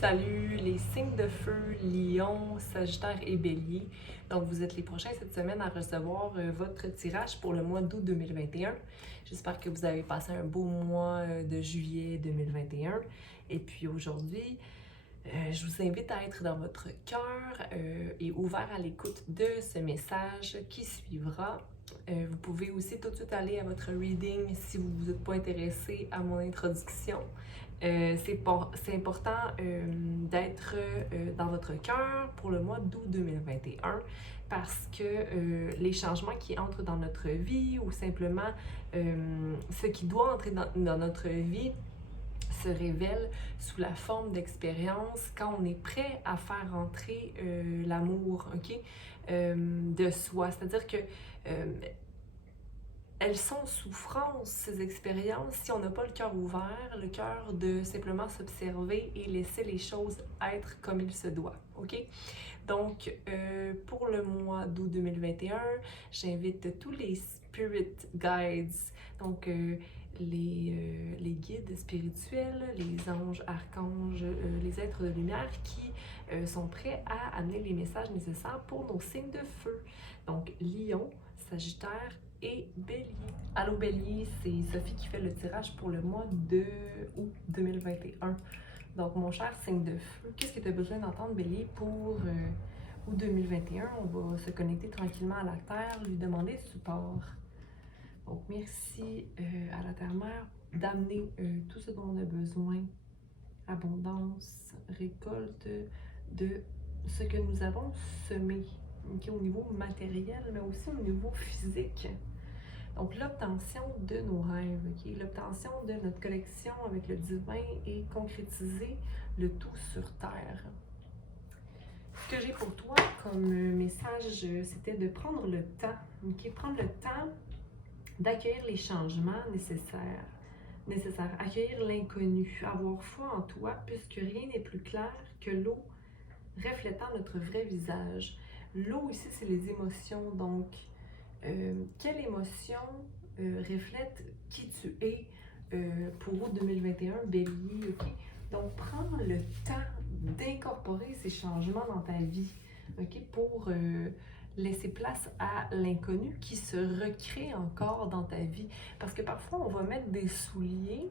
Salut les signes de feu, Lion, Sagittaire et Bélier. Donc vous êtes les prochains cette semaine à recevoir votre tirage pour le mois d'août 2021. J'espère que vous avez passé un beau mois de juillet 2021. Et puis aujourd'hui, je vous invite à être dans votre cœur et ouvert à l'écoute de ce message qui suivra. Vous pouvez aussi tout de suite aller à votre reading si vous n'êtes pas intéressé à mon introduction. C'est important d'être dans votre cœur pour le mois d'août 2021 parce que les changements qui entrent dans notre vie ou simplement ce qui doit entrer dans notre vie se révèle sous la forme d'expérience quand on est prêt à faire entrer l'amour, de soi. C'est-à-dire que elles sont souffrances, ces expériences, si on n'a pas le cœur ouvert, le cœur de simplement s'observer et laisser les choses être comme il se doit, ok? Donc, pour le mois d'août 2021, j'invite tous les spirit guides, donc les guides spirituels, les anges, archanges, les êtres de lumière qui sont prêts à amener les messages nécessaires pour nos signes de feu. Donc, Lion, Sagittaire et Bélier. Allô Bélier, c'est Sophie qui fait le tirage pour le mois de août 2021. Donc, mon cher signe de feu, qu'est-ce que tu as besoin d'entendre, Bélier, pour août 2021? On va se connecter tranquillement à la Terre, lui demander support. Donc, merci à la Terre-Mère d'amener tout ce dont on a besoin. Abondance, récolte de ce que nous avons semé, au niveau matériel, mais aussi au niveau physique. Donc, l'obtention de nos rêves, l'obtention de notre connexion avec le divin et concrétiser le tout sur Terre. Ce que j'ai pour toi comme message, c'était de prendre le temps, prendre le temps d'accueillir les changements nécessaires, accueillir l'inconnu, avoir foi en toi, puisque rien n'est plus clair que l'eau reflétant notre vrai visage. L'eau ici, c'est les émotions, donc quelle émotion reflète qui tu es pour août 2021, Bélier, ok? Donc, prends le temps d'incorporer ces changements dans ta vie, ok? Pour laisser place à l'inconnu qui se recrée encore dans ta vie. Parce que parfois, on va mettre des souliers,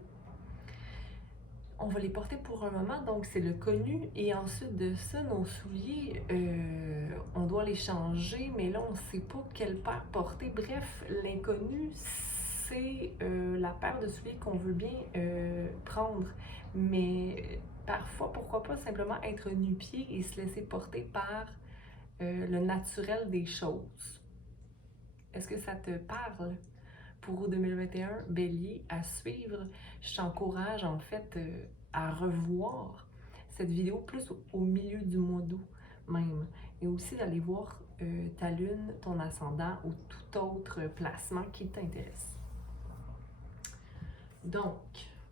on va les porter pour un moment, donc c'est le connu, et ensuite de ça, nos souliers, on doit les changer, mais là, on ne sait pas quelle paire porter. Bref, l'inconnu, c'est la paire de souliers qu'on veut bien prendre, mais parfois, pourquoi pas simplement être nu-pied et se laisser porter par le naturel des choses. Est-ce que ça te parle? Pour 2021, Bélier, à suivre, je t'encourage en fait à revoir cette vidéo plus au milieu du mois d'août même, et aussi d'aller voir ta lune, ton ascendant ou tout autre placement qui t'intéresse. Donc,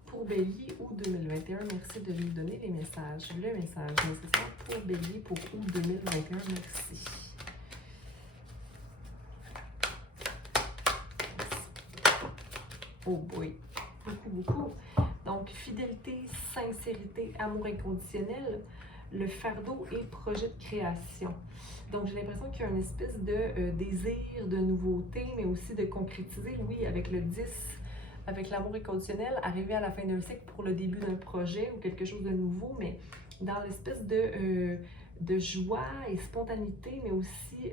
pour Bélier, août 2021, merci de nous donner les messages. Le message nécessaire pour Bélier pour août 2021, merci. Oh boy, beaucoup. Donc, fidélité, sincérité, amour inconditionnel, le fardeau et projet de création. Donc, j'ai l'impression qu'il y a une espèce de désir de nouveauté, mais aussi de concrétiser, oui, avec le 10, avec l'amour inconditionnel, arriver à la fin d'un cycle pour le début d'un projet ou quelque chose de nouveau, mais dans l'espèce de joie et spontanéité, mais aussi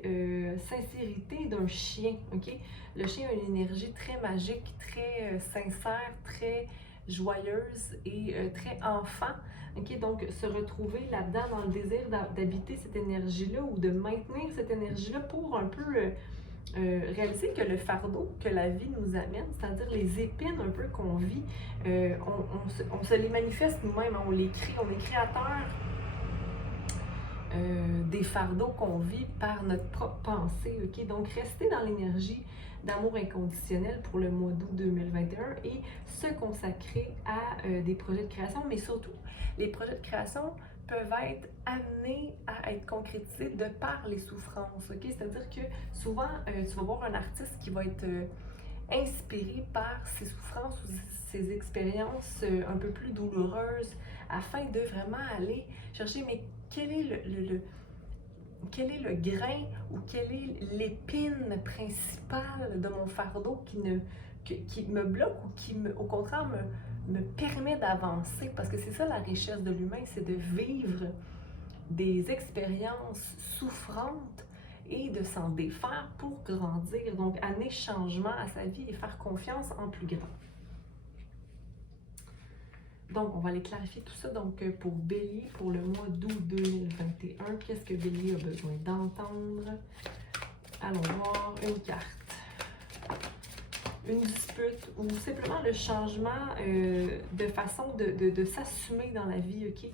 sincérité d'un chien, ok? Le chien a une énergie très magique, très sincère, très joyeuse et très enfant, ok? Donc, se retrouver là-dedans dans le désir d'habiter cette énergie-là ou de maintenir cette énergie-là pour un peu réaliser que le fardeau que la vie nous amène, c'est-à-dire les épines un peu qu'on vit, on se les manifeste nous-mêmes, on les crée, on est créateur des fardeaux qu'on vit par notre propre pensée, ok? Donc, rester dans l'énergie d'amour inconditionnel pour le mois d'août 2021 et se consacrer à des projets de création, mais surtout, les projets de création peuvent être amenés à être concrétisés de par les souffrances, ok? C'est-à-dire que souvent, tu vas voir un artiste qui va être inspiré par ses souffrances ou ses expériences un peu plus douloureuses afin de vraiment aller chercher, mais quel est quel est le grain ou quelle est l'épine principale de mon fardeau qui me bloque ou au contraire, me permet d'avancer. Parce que c'est ça la richesse de l'humain, c'est de vivre des expériences souffrantes et de s'en défaire pour grandir. Donc, amener changement à sa vie et faire confiance en plus grand. Donc, on va aller clarifier tout ça. Donc, pour Bélier, pour le mois d'août 2021, qu'est-ce que Bélier a besoin d'entendre? Allons voir une carte. Une dispute ou simplement le changement de façon de s'assumer dans la vie, ok?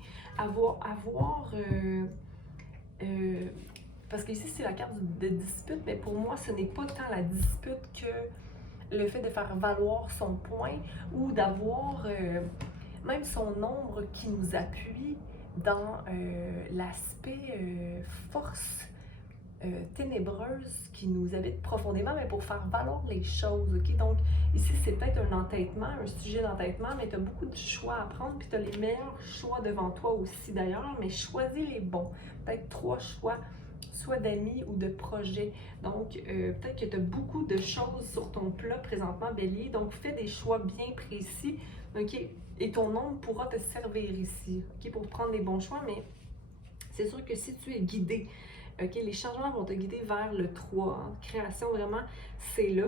Parce qu'ici, c'est la carte de dispute, mais pour moi, ce n'est pas tant la dispute que le fait de faire valoir son point ou d'avoir même son ombre qui nous appuie dans l'aspect force ténébreuse qui nous habite profondément, mais pour faire valoir les choses, ok? Donc, ici, c'est peut-être un entêtement, un sujet d'entêtement, mais tu as beaucoup de choix à prendre, puis tu as les meilleurs choix devant toi aussi d'ailleurs, mais choisis les bons. Peut-être 3 choix, soit d'amis ou de projets. Donc, peut-être que tu as beaucoup de choses sur ton plat présentement, Bélier, donc fais des choix bien précis, ok? Et ton ombre pourra te servir ici, ok? Pour prendre les bons choix, mais c'est sûr que si tu es guidé, ok, les changements vont te guider vers le 3. Hein. Création, vraiment, c'est là.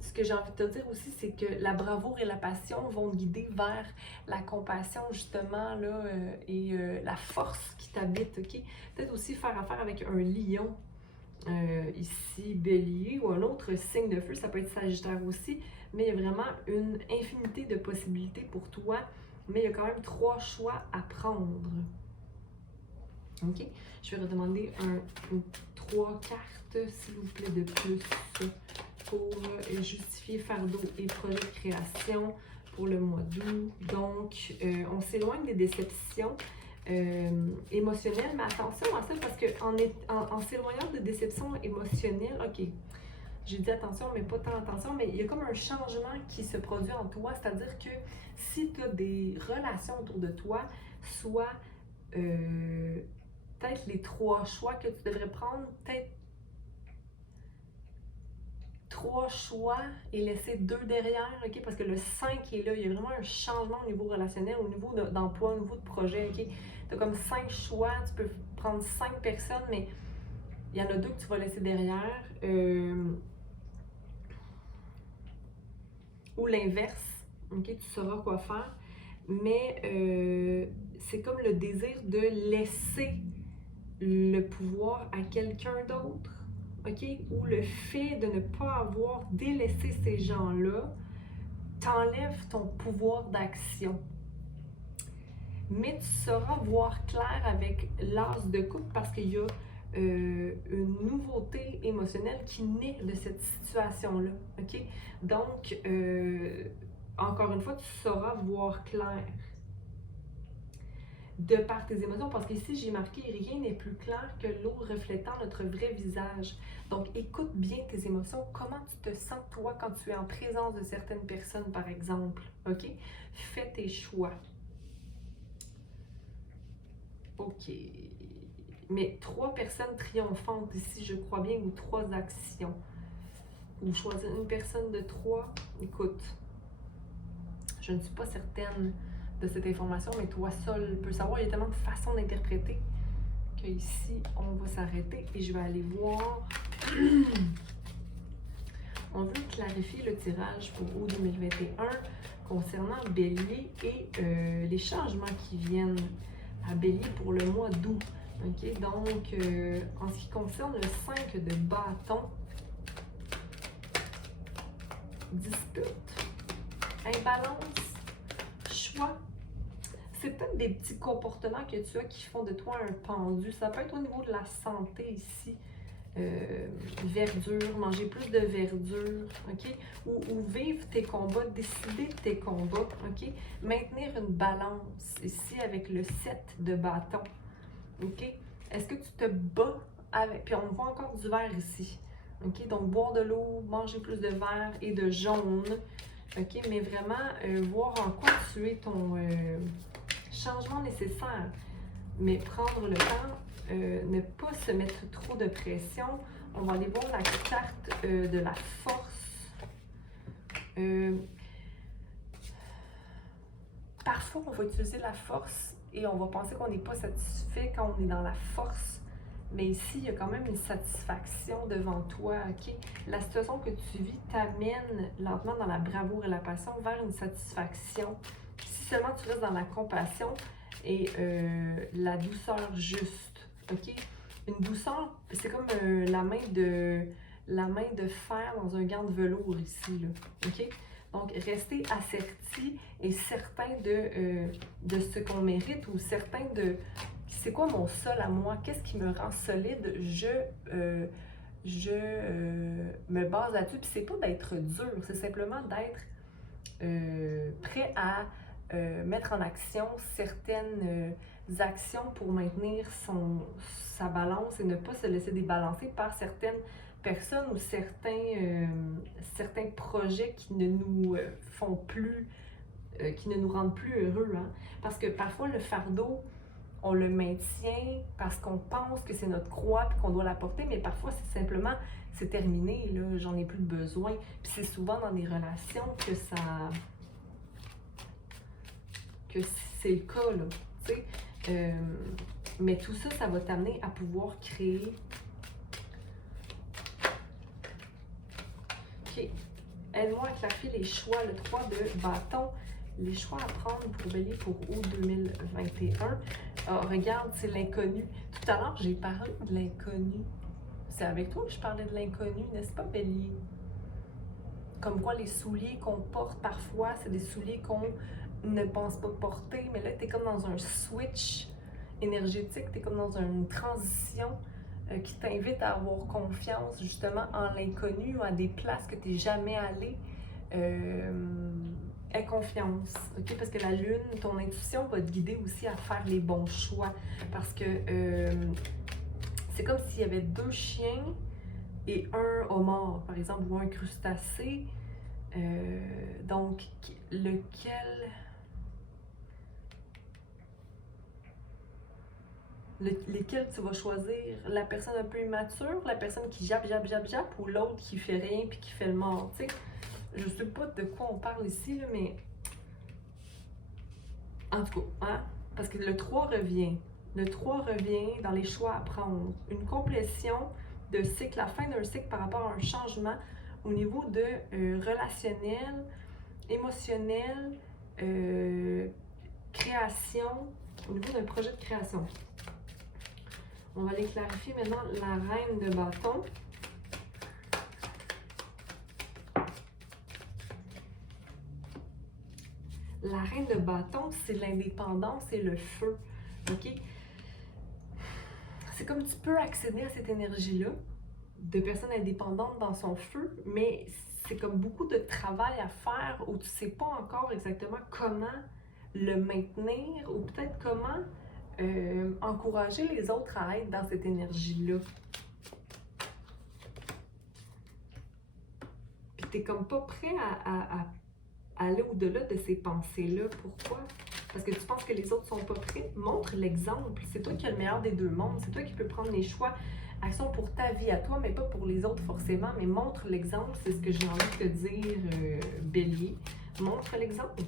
Ce que j'ai envie de te dire aussi, c'est que la bravoure et la passion vont te guider vers la compassion, justement, là, et la force qui t'habite, ok? Peut-être aussi faire affaire avec un lion, ici, Bélier, ou un autre signe de feu, ça peut être Sagittaire aussi, mais il y a vraiment une infinité de possibilités pour toi, mais il y a quand même 3 choix à prendre. Ok, je vais redemander 3 cartes, s'il vous plaît, de plus pour justifier fardeau et projet de création pour le mois d'août. Donc, on s'éloigne des déceptions émotionnelles, mais attention à ça parce qu'en s'éloignant de déceptions émotionnelles, ok, j'ai dit attention, mais pas tant attention, mais il y a comme un changement qui se produit en toi, c'est-à-dire que si tu as des relations autour de toi, soit peut-être les 3 choix que tu devrais prendre, peut-être 3 choix et laisser 2 derrière, ok? Parce que le 5 est là, il y a vraiment un changement au niveau relationnel, au niveau d'emploi, au niveau de projet, ok? Tu as comme 5 choix, tu peux prendre 5 personnes, mais il y en a 2 que tu vas laisser derrière. Ou l'inverse, ok? Tu sauras quoi faire. Mais c'est comme le désir de laisser le pouvoir à quelqu'un d'autre, ok? Ou le fait de ne pas avoir délaissé ces gens-là t'enlève ton pouvoir d'action. Mais tu sauras voir clair avec l'as de coupe parce qu'il y a une nouveauté émotionnelle qui naît de cette situation-là, ok? Donc, encore une fois, tu sauras voir clair de par tes émotions, parce qu'ici, j'ai marqué « Rien n'est plus clair que l'eau reflétant notre vrai visage ». Donc, écoute bien tes émotions. Comment tu te sens, toi, quand tu es en présence de certaines personnes, par exemple, ok? Fais tes choix. Ok. Mais 3 personnes triomphantes ici, je crois bien, ou 3 actions. Ou choisir une personne de 3. Écoute, je ne suis pas certaine de cette information, mais toi seul peux savoir. Il y a tellement de façons d'interpréter qu'ici, on va s'arrêter et je vais aller voir. On veut clarifier le tirage pour août 2021 concernant Bélier et les changements qui viennent à Bélier pour le mois d'août. Okay? Donc, en ce qui concerne le 5 de bâton, dispute, imbalance, choix. C'est peut-être des petits comportements que tu as qui font de toi un pendu. Ça peut être au niveau de la santé ici. Verdure, manger plus de verdure, ok? Ou vivre tes combats, décider de tes combats, ok? Maintenir une balance ici avec le 7 de bâton, ok? Est-ce que tu te bats avec... Puis on voit encore du vert ici, ok? Donc boire de l'eau, manger plus de vert et de jaune. OK? Mais vraiment, voir en quoi tu es ton changement nécessaire. Mais prendre le temps, ne pas se mettre trop de pression. On va aller voir la carte de la force. Parfois, on va utiliser la force et on va penser qu'on n'est pas satisfait quand on est dans la force. Mais ici, il y a quand même une satisfaction devant toi, OK? La situation que tu vis t'amène lentement dans la bravoure et la passion vers une satisfaction. Si seulement tu restes dans la compassion et la douceur juste, OK? Une douceur, c'est comme la main de fer dans un gant de velours ici, là, OK? Donc, rester asserti et certain de ce qu'on mérite ou certain de c'est quoi mon sol à moi, qu'est-ce qui me rend solide, je me base là-dessus. Puis c'est pas d'être dur, c'est simplement d'être prêt à mettre en action certaines actions pour maintenir sa balance et ne pas se laisser débalancer par certaines personnes ou certains projets qui ne nous font plus, qui ne nous rendent plus heureux. Hein? Parce que parfois le fardeau, on le maintient parce qu'on pense que c'est notre croix et qu'on doit la porter, mais parfois c'est simplement, c'est terminé, là, j'en ai plus besoin. Puis c'est souvent dans des relations que c'est le cas, là, tu sais. Mais tout ça, ça va t'amener à pouvoir créer. OK. Aide-moi à clarifier les choix, le 3 de bâton. Les choix à prendre pour Bélier pour août 2021. Ah, regarde, c'est l'inconnu. Tout à l'heure, j'ai parlé de l'inconnu. C'est avec toi que je parlais de l'inconnu, n'est-ce pas, Bélier? Comme quoi, les souliers qu'on porte parfois, c'est des souliers qu'on ne pense pas porter, mais là, tu es comme dans un switch énergétique, tu es comme dans une transition qui t'invite à avoir confiance justement en l'inconnu ou à des places que tu n'es jamais allé. Aie confiance, ok? Parce que la lune, ton intuition va te guider aussi à faire les bons choix. Parce que c'est comme s'il y avait 2 chiens et un homard, par exemple, ou un crustacé. Donc, lesquels tu vas choisir? La personne un peu immature, la personne qui jappe, ou l'autre qui fait rien puis qui fait le mort, tu sais? Je sais pas de quoi on parle ici, là, mais en tout cas, hein? Parce que le 3 revient. Le 3 revient dans les choix à prendre. Une complétion de cycle, la fin d'un cycle par rapport à un changement au niveau de relationnel, émotionnel, création, au niveau d'un projet de création. On va aller clarifier maintenant la reine de bâton. La reine de bâton, c'est l'indépendance et le feu. OK? C'est comme tu peux accéder à cette énergie-là de personne indépendante dans son feu, mais c'est comme beaucoup de travail à faire où tu ne sais pas encore exactement comment le maintenir ou peut-être comment encourager les autres à être dans cette énergie-là. Puis tu n'es comme pas prêt à aller au-delà de ces pensées-là. Pourquoi? Parce que tu penses que les autres sont pas prêts. Montre l'exemple. C'est toi qui as le meilleur des deux mondes. C'est toi qui peux prendre les choix, actions pour ta vie à toi, mais pas pour les autres forcément. Mais montre l'exemple, c'est ce que j'ai envie de te dire, Bélier. Montre l'exemple.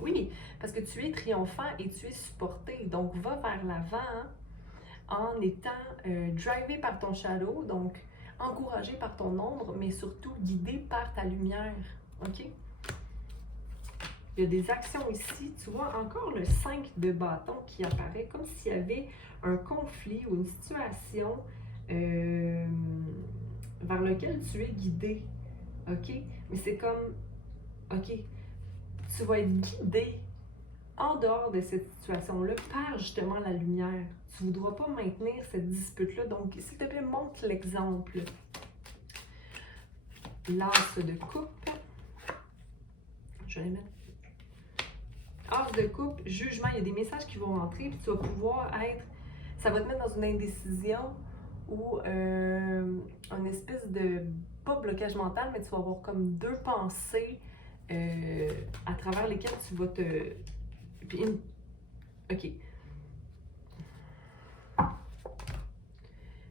Oui, parce que tu es triomphant et tu es supporté. Donc, va vers l'avant en étant drivé par ton shadow, donc encouragé par ton ombre, mais surtout guidé par ta lumière. OK? Il y a des actions ici. Tu vois encore le 5 de bâton qui apparaît comme s'il y avait un conflit ou une situation vers lequel tu es guidé. OK? Mais c'est comme, OK, tu vas être guidé en dehors de cette situation-là par justement la lumière. Tu ne voudras pas maintenir cette dispute-là. Donc, s'il te plaît, montre l'exemple. L'as de coupe. Je vais les mettre. As de coupe, jugement, il y a des messages qui vont rentrer, puis tu vas pouvoir être, ça va te mettre dans une indécision ou une espèce de, pas blocage mental, mais tu vas avoir comme 2 pensées à travers lesquels tu vas te... Puis OK.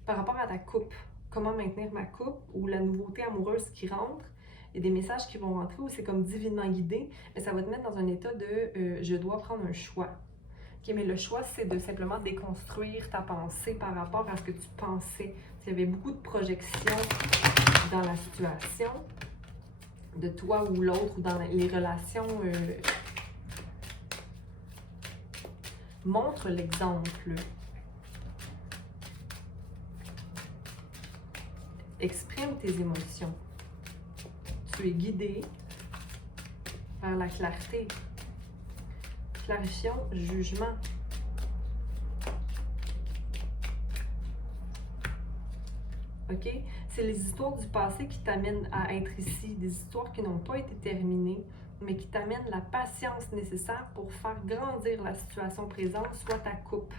Par rapport à ta coupe, comment maintenir ma coupe ou la nouveauté amoureuse qui rentre, il y a des messages qui vont rentrer où c'est comme divinement guidé, mais ça va te mettre dans un état de je dois prendre un choix. OK, mais le choix, c'est de simplement déconstruire ta pensée par rapport à ce que tu pensais. Il y avait beaucoup de projections dans la situation, de toi ou l'autre, ou dans les relations. Montre l'exemple. Exprime tes émotions. Tu es guidé vers la clarté. Clarification, jugement. OK? C'est les histoires du passé qui t'amènent à être ici, des histoires qui n'ont pas été terminées, mais qui t'amènent la patience nécessaire pour faire grandir la situation présente, soit ta coupe.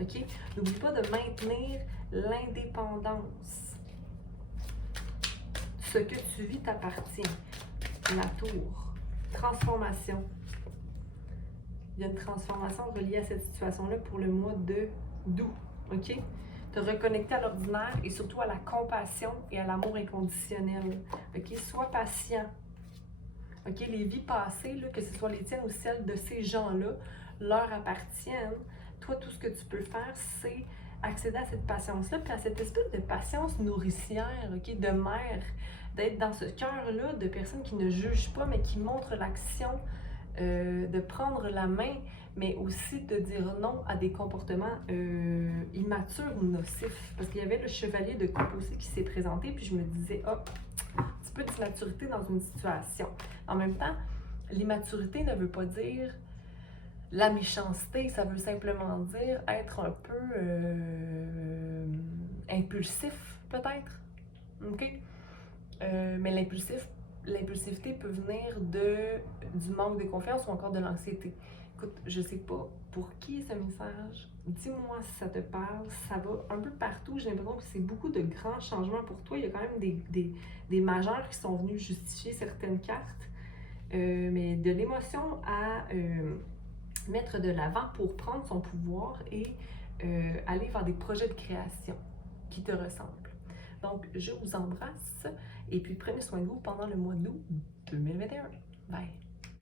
OK? N'oublie pas de maintenir l'indépendance. Ce que tu vis t'appartient. La tour. Transformation. Il y a une transformation reliée à cette situation-là pour le mois d'août. OK? Te reconnecter à l'ordinaire et surtout à la compassion et à l'amour inconditionnel. OK? Sois patient. OK? Les vies passées, là, que ce soit les tiennes ou celles de ces gens-là, leur appartiennent. Toi, tout ce que tu peux faire, c'est accéder à cette patience-là, puis à cette espèce de patience nourricière, OK? De mère, d'être dans ce cœur-là de personnes qui ne jugent pas, mais qui montrent l'action, de prendre la main, mais aussi de dire non à des comportements immatures ou nocifs. Parce qu'il y avait le chevalier de coupe aussi qui s'est présenté, puis je me disais, ah, un petit peu d'immaturité dans une situation. En même temps, l'immaturité ne veut pas dire la méchanceté, ça veut simplement dire être un peu impulsif, peut-être. OK? Mais l'impulsivité peut venir du manque de confiance ou encore de l'anxiété. Écoute, je sais pas pour qui est ce message. Dis-moi si ça te parle. Ça va un peu partout. J'ai l'impression que c'est beaucoup de grands changements pour toi. Il y a quand même des majeurs qui sont venus justifier certaines cartes. Mais de l'émotion à mettre de l'avant pour prendre son pouvoir et aller vers des projets de création qui te ressemblent. Donc, je vous embrasse et puis prenez soin de vous pendant le mois d'août 2021. Bye!